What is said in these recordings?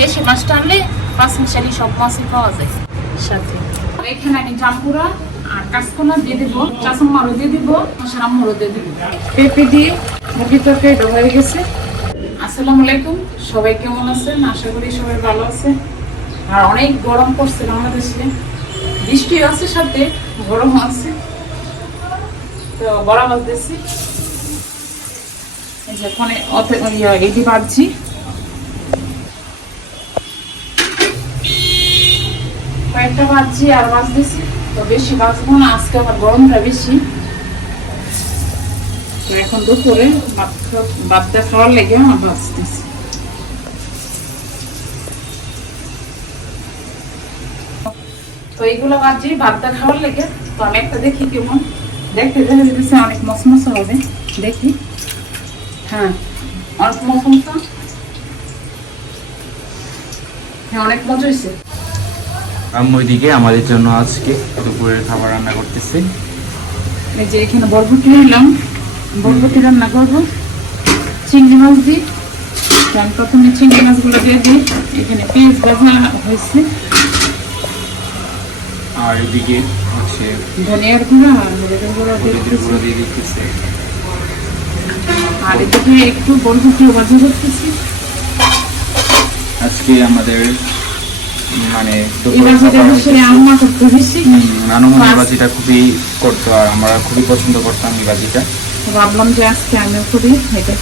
দেশি মাছটা আনলে পাঁচ মিশালি সব মাছই পাওয়া যায়। সাথে। এখানে আমি জাম্পুরা আর কাঁচকলা দিয়ে দেবো চাষমারও দিয়ে দিব সারাম্মরও দিয়ে দিব। পেঁপে দিয়ে মুরগি তরকারিটা হয়ে গেছে। আসসালামু আলাইকুম সবাই কেমন আছেন? আশা করি সবাই ভালো আছে আর অনেক গরম পড়ছে বাংলাদেশে। বৃষ্টি আছে সাথে গরম আছে। তো বড়া বাজতেছি। এই যে ফোনে অতে ইয়া এটি বাজছি। কয়েকটা বাজছি আর বাজতেছি তো বেশি বাজবো না, আজকে আমার গরমটা বেশি। তো এখন দুপুরে ভাত খাওয়ার লেগে আমার বাজতেছি তো এইগুলো ভাজি ভাতটা খাওয়ার লেগে, তো আমি একটা দেখি কেমন। দেখতে দেখা যেতেছে অনেক মশমশা হবে, দেখি। হ্যাঁ অনেক মশমশা। হ্যাঁ অনেক মজা হয়েছে আম্মু ওইদিকে আমাদের জন্য আজকে দুপুরের খাবার রান্না করতেছে। এই যে এখানে বরবটি নিলাম। বরবটি রান্না করব। চিংড়ি মাছ দিই আমি প্রথমে চিংড়ি মাছগুলো দিয়ে দিই। এখানে পেঁয়াজ ভাজা হয়েছে। আর এদিকে হচ্ছে ধনিয়ার গুঁড়া হলুদের গুঁড়া দিয়ে দিতেছে। আর এদিকে একটু বরবটিও ভাজা করতেছি। আজকে আমাদের মানে এই দুপুরের ভাজিটা খাবার আসলে হচ্ছে- আম্মা করতে বেশি হুম, নানুমণি মাছ- বাজিটা খুবই করতো আর আমরা খুবই পছন্দ করতাম এই বাজিটা ভাবলাম যে আজকে আমিও করি এটা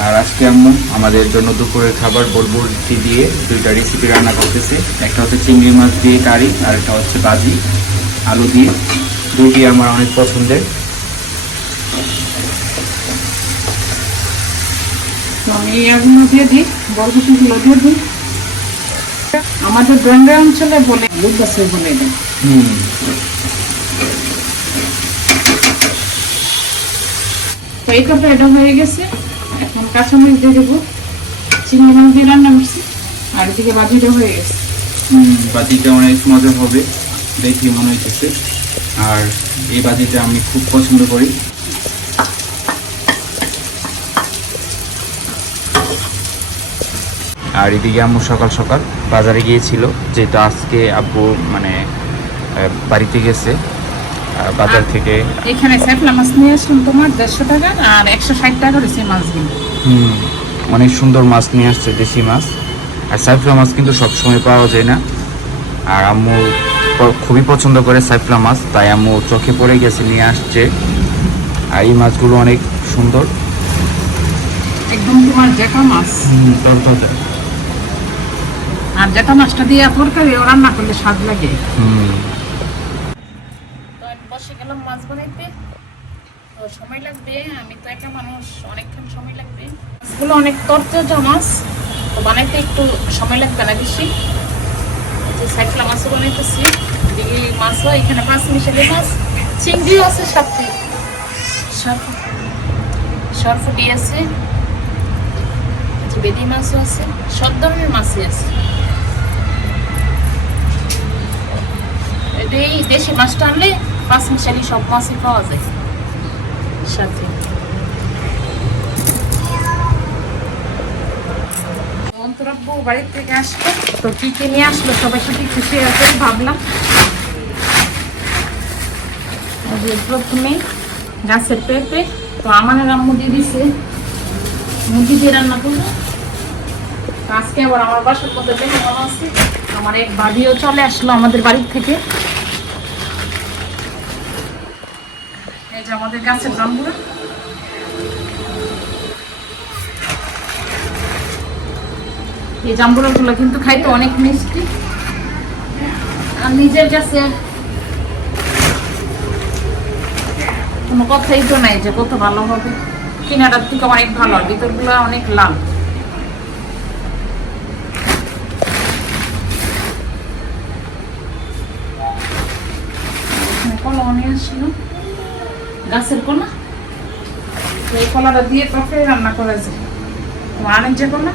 আর আজকে আম্মু আমাদের জন্য দুপুরের খাবার বলবুটি দিয়ে দুইটা রেসিপি রান্না করতেছে। একটা হচ্ছে চিংড়ি মাছ দিয়ে কারি আর একটা হচ্ছে বাজি আলু দিয়ে। দুইটি আমার অনেক পছন্দের। আমি এগুলো দিয়ে দিই বরবটিগুলো দিয়ে দিই। আমাদের ডোঙ্গা অঞ্চলে বলে গাছে বলে তো এই কাপটা এটা হয়ে গেছে। এখন কাঁচামরিচ দিয়ে দেবো। চিংড়ি মাছ দিয়ে রান্না করছি। আর এদিকে বাজিটা হয়ে গেছে। হুম, বাজিটা অনেক মজা হবে। দেখি মনে হইতেছে। আর এই বাজিটা আমি খুব পছন্দ করি। আর এদিকে আম্মু সকাল সকাল বাজারে গিয়েছিল যেহেতু আজকে আব্বু মানে বাড়িতে গেছে। বাজার থেকে এখানে স্যাপলা মাছ নিয়ে আসলাম তোমার দেড়শো টাকা আর একশো ষাট টাকা রয়েছে মাছগুলো হুম, অনেক সুন্দর মাছ নিয়ে আসছে দেশি মাছ। আর সাইফলা মাছ কিন্তু সবসময় পাওয়া যায় না। আর আম্মু খুবই পছন্দ করে সাইফলা মাছ তাই আম্মু চোখে পড়ে গেছে নিয়ে আসছে। আর এই মাছগুলো অনেক সুন্দর। একদম তোমার জ্যাঠা মাছ। তরতাজা। আর জ্যাঠা মাছটা দিয়ে তরকারি রান্না করলে স্বাদ লাগে। তো আমি বসে গেলাম মাছ বানাইতে। তো সময় লাগবে, আমি তো একটা মানুষ, অনেকক্ষণ সময় লাগবে। মাছগুলো অনেক তরতাজা মাছ, তো বানাইতে একটু সময় লাগবে না বেশি। যে সাইটলা বানাইতেছি। এদিকে মাছও, এখানে পাঁচ মিশালি মাছ চিংড়িও আছে সাথে। সরফ- সরফুটি আছে। বেদি মাছও আছে সব ধরনের মাছই আছে। দেশি মাছটা আনলে পাঁচ মিশালি সব মাছই পাওয়া যায়। সাথে। থেকে আসলো, তো নিয়ে আসলো সবাই সাথে ভাবলাম। প্রথমে গাছের তো আমার দিয়ে রান্না আজকে আবার আমার আমার এক বাড়িও চলে আসলো আমাদের বাড়ির থেকে। যে আমাদের গাছের জামগুলো। এই জামগুলো কিন্তু খাইতে অনেক মিষ্টি। আর নিজের কাছে কোনো কথাই তো নাই যে কত ভালো হবে। কিনাটার থেকে অনেক ভালো, আর ভিতরগুলো অনেক লাল। এখানে কলা নিয়ে আসলো। গাছের তো এই কলাটা দিয়ে তরকারি রান্না করা যায় আনেক যে কলা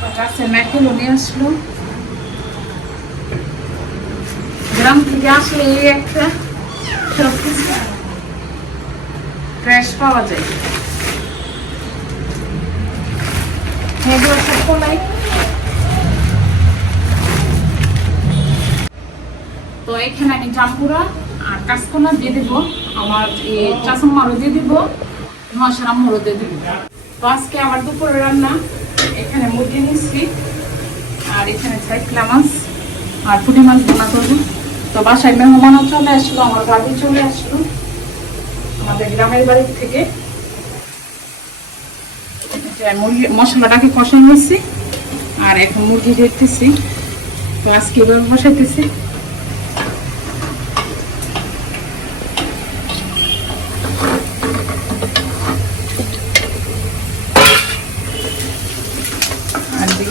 তো গাছের ম্যাকেলও নিয়ে আসলো। গ্রাম থেকে আসলে এই একটা। ফ্রেশ পাওয়া যায়। এগুলো সব খোলাই এখানে আমি জাম্পুরা আর দিয়ে দিব। আমার দিয়ে দিয়ে তো আজকে আমার রান্না, এখানে মুরগি নিচ্ছি, আর এখানে মাছ আর মাছ তো বাসায় মেহমানও চলে আসলো, আমার গাড়ি চলে আসলো, আমাদের গ্রামের বাড়ি থেকে। মশলাটাকে কষা নিয়েছি আর এখন মুরগি দেখতেছি তো আজকে এভাবে বসাইতেছি।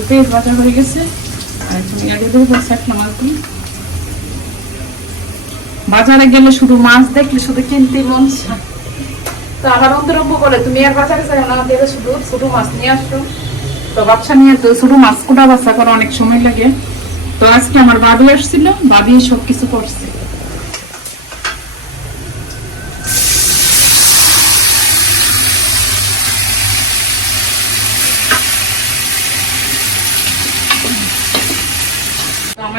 পেঁয়াজ হয়ে গেছে। আর তুমি আগে দেবো একটা মাছগুলো বাজারে গেলে শুধু মাছ দেখলে শুধু কিনতে মন তো আমার অন্তরম্ভ করে তুমি আর বাজারে যাও না গেলে শুধু ছোট মাছ নিয়ে আসো। তো বাচ্চা নিয়ে তো ছোট মাছ কোটা বাচ্চা করা অনেক সময় লাগে। তো আজকে আমার বাবি আসছিল বাবি সব কিছু করছে।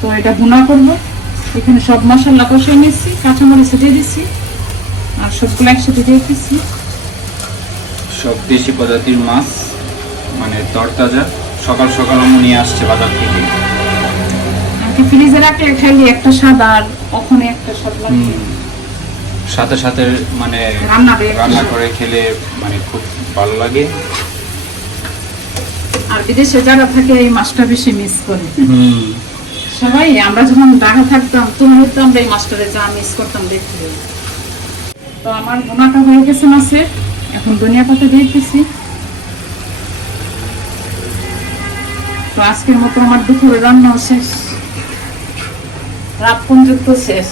তো এটা ভুনা করব। এখানে সব মশলা কষিয়ে নিচ্ছি কাঁচামরিচ দিয়ে দিচ্ছি আর সবগুলো একসাথে দিয়ে দিচ্ছি। সব দেশি প্রজাতির মাছ মানে তরতাজা সকাল সকাল আম্মু নিয়ে আসছে বাজার থেকে। কি ফ্রিজে রাখলে খাইলে একটা স্বাদ আর ওখানে একটা হুম। সাথে সাথে মানে রান্না করে রান্না করে খেলে মানে খুব ভালো লাগে। আর বিদেশে যারা থাকে এই মাছটা বেশি মিস করে। হুম। সবাই, আমরা যখন ঢাকা থাকতাম তুমি হয়তো আমরা এই মাস্টারে যা মিস করতাম দেখতে তো আমার বোনাটা হয়ে গেছে মাছের এখন ধনিয়া পাতা দিয়ে দিতেছি তো আজকের মতো আমার দুপুরে রান্নাও শেষ। রাত পর্যন্ত শেষ।